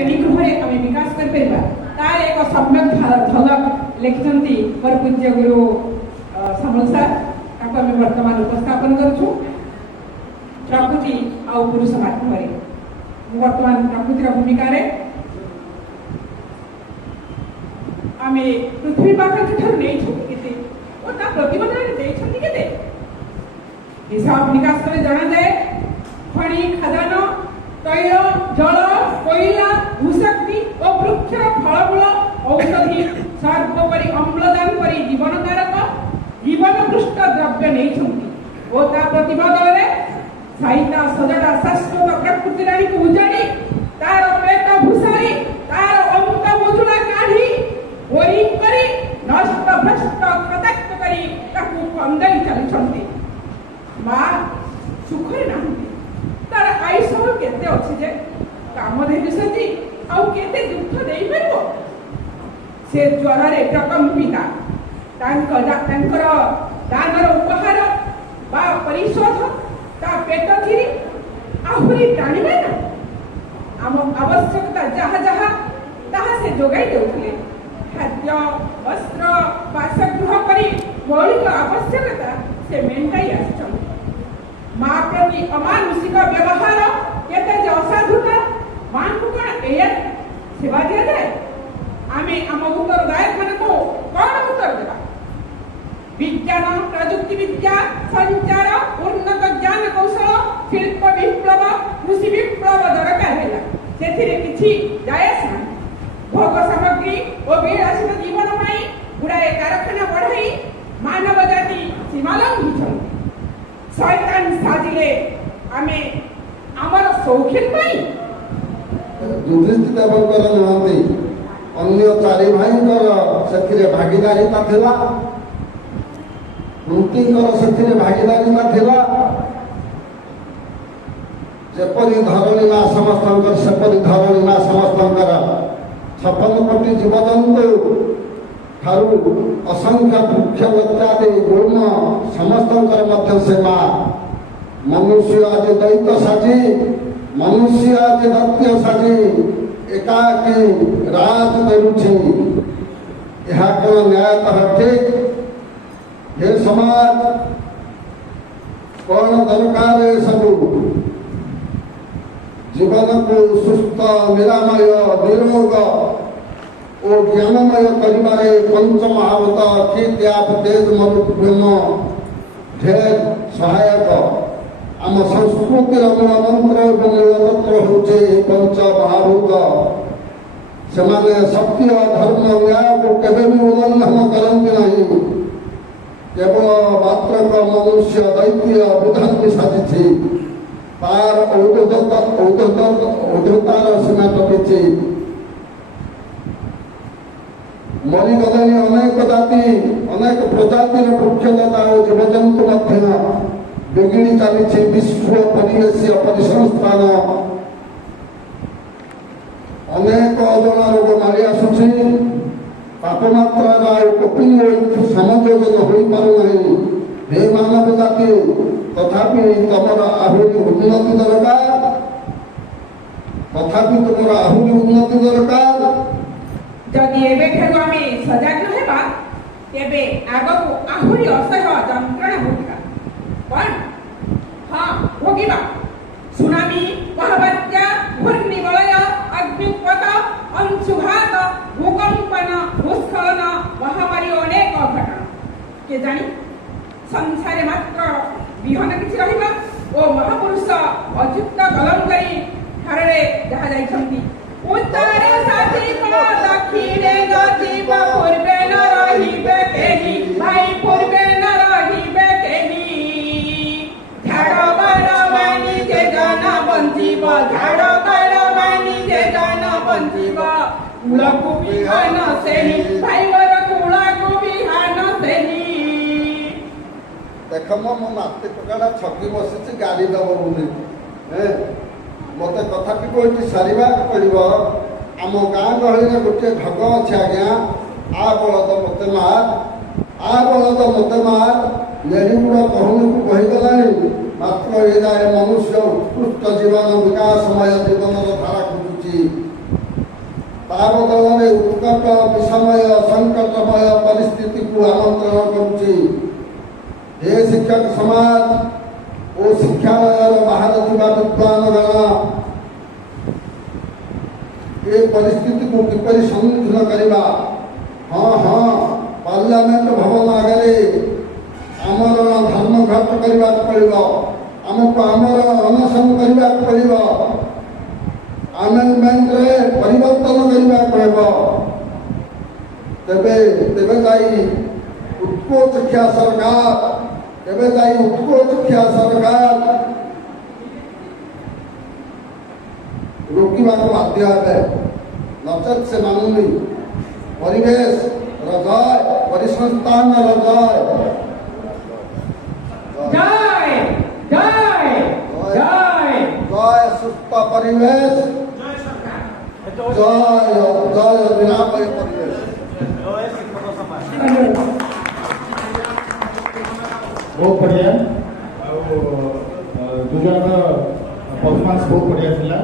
श्रेणीगृह आम विकास कर तार एक सम्यक झलक लिखिं मोर पूज्य गुरु सामल सार आम बर्तमान उपस्थापन करूँ प्रकृति आउ पुरुष माध्यम बर्तमान प्रकृतिर भूमिका आम पृथ्वी माता नहीं प्रतिबद्धता हिसाब निकास कर जना जाए खनि खदान तैल जल कोयला भूशक्ति और वृक्ष फलमूल औषधि सर्वोपरि अम्लजान पर जीवनकारक जीवन पृष्ठ द्रव्य नहीं प्रतिबदल साहित्य सजड़ा शाश्वत प्रकृति राणी को उजाड़ी तार प्रेत भूषारी तार अंत मजुड़ा काढ़ी बोरिंग करी नष्ट भ्रष्ट कृतज्ञ करी ताकू कंदाई चलुछंती मां सुखरे नाहंती तार आयुष केते अछि जे काम देखिसती आउ केते दुख देई परबो से ज्वर रे प्रकंपिता तांकर दानर उपहार बा परिशोध ता पेट थिरी आहुरी टाणिबे ना आम आवश्यकता जहा जहा ताहा से जोगाई देउथले खाद्य वस्त्र बासगृह परि मौलिक आवश्यकता से मेंटाई आछन मां प्रति अमानुषिक व्यवहार केते जे असाधुता मां को कोन एया सेवा दिया जाए आमे आम उत्तरदायक मन को कोन उत्तर देबा विज्ञान प्रजुक्ति विद्या संचार उन्नत ज्ञान कौशल शिल्प विप्लव कृषि विप्लव दरकार है से किसी जायस ना भोग सामग्री और विलासित जीवन में गुड़ाए कारखाना बढ़ाई मानव जाति सीमा लंघी शैतान साजिले आमे आमर शौखीन पाई युधिष्ठिर देवकर नहंती अन्य चारि भाईंकर सेथिरे भागीदारीता थिला कुंतींकर सेथिरे भागीदारीता थिला जेपरि धरणी मां समस्तंकर सेपरि धरणी मां समस्तंकर 56 कोटी जीवजंतु ठारू असंख्य वृक्ष लतादि गुण समस्तंकर मध्य से मां मनुष्य आज दैत्य साजी मनुष्य आज दैत्य साजी एकाकी राज करुछि यह कोन न्यायतः ठीक हे समाज कौन दरकार सबू जीवन को सुस्थ निरामय निरोग और ज्ञानमय करिबारे पंच महाभूत की त्याग तेज मरुभूम ढेर सहायक आम संस्कृतिर मूल मंत्र और मूल तत्व होचे पंच महाभूत सेमाने सत्य धर्म न्याय को केबे भी उल्लंघन करंती नहीं केवल मात्र मनुष्य दैत्य बुधन साजिछि तार औद्धतार सीमा टपिछि मरीगले अनेक जाति अनेक प्रजातिर वृक्षलता और जीवजंतु मध्य बिगिड़ी चली विश्व परिवेश परिसंस्थान अनेक अजणा रोग मारी आसुछि तापमात्रा कपिल समझोजन हो पारना हे मानव जाति तथापि तुम आहरी उन्नति दरकार तथापि तुम आहरी उन्नति दरकार जदि एबे ठेरु आमे सजाग न हेबा तेबे आगको आहरी असह्य जंत्रणा होगा कोन हां भोगिबा सुनामी महाबात्या घूर्णिवलय अग्निपथ अंशुघात भूकंपन भूस्खलन महामारी अनेक घटना के जानी संसारे मात्र विहन किछि रहिबा ओ महापुरुष अयुक्त कलंकरी ठारे जहा जाइछंती उत्तरे साथी को दक्षिणे गतिब पूर्वे न रहिबे केहि भाई पूर्वे न रहिबे केहि झाड़ बाड़ मानी जे जन बंचिब झाड़ बाड़ मानी जे जन बंचिब कुलकु बिहान सेहि भाईवर कुलकु बिहान सेहि देख मो माते टकाटा छकी बसी गाड़ी दब बोली मत कथाटी कही सारा पड़ो आम गाँ गहली गोटे ढग अच्छे आज्ञा आ बलद मत मार आ बलद मत मार नेड़ीगुड़ कहूनी को कहीगला मात्र ये जाए मनुष्य उत्कृष्ट जीवन विकासमय जीवन धारा खोजुची ତା ବଦଳରେ ଉତ୍କଟ ବିଷମୟ ସଂକଟମୟ ପରିସ୍ଥିତିକୁ ଆମନ୍ତ୍ରଣ କରୁଛି। ଏ ଶିକ୍ଷକ ସମାଜ ଓ ଶିକ୍ଷାଳୟର ବାହାରେ ଥିବା ବିଦ୍ୱାନଗଣ ଏ ପରିସ୍ଥିତିକୁ କିପରି ସମ୍ମୁଖୀନ କରିବା? ହଁ ପାର୍ଲାମେଣ୍ଟ ଭବନ ଆଗରେ ଆମର ଧର୍ମଘଟ କରିବାକୁ ପଡ଼ିବ, ଆମକୁ ଆମର ଅନଶନ କରିବାକୁ ପଡ଼ିବ, ଆମେଣ୍ଡମେଣ୍ଟରେ ପରିବର୍ତ୍ତନ କରିବାକୁ ହେବ। ତେବେ ଯାଇ ଉତ୍କଳ ଶିକ୍ଷା ସରକାର ରୋକିବାକୁ ବାଧ୍ୟ ହେବେ, ନଚେତ୍ ସେ ମାନୁନି। ପରିବେଶ ଜୟ, ପରିସଂସ୍ଥାନ ଜୟ। জয় জয় জয় জয় সুস্থ পরিবেশ, জয় নিরাময় পরিবেশ। बहुत बढ़िया। दुजन परफॉर्मेंस बहुत बढ़िया थिला।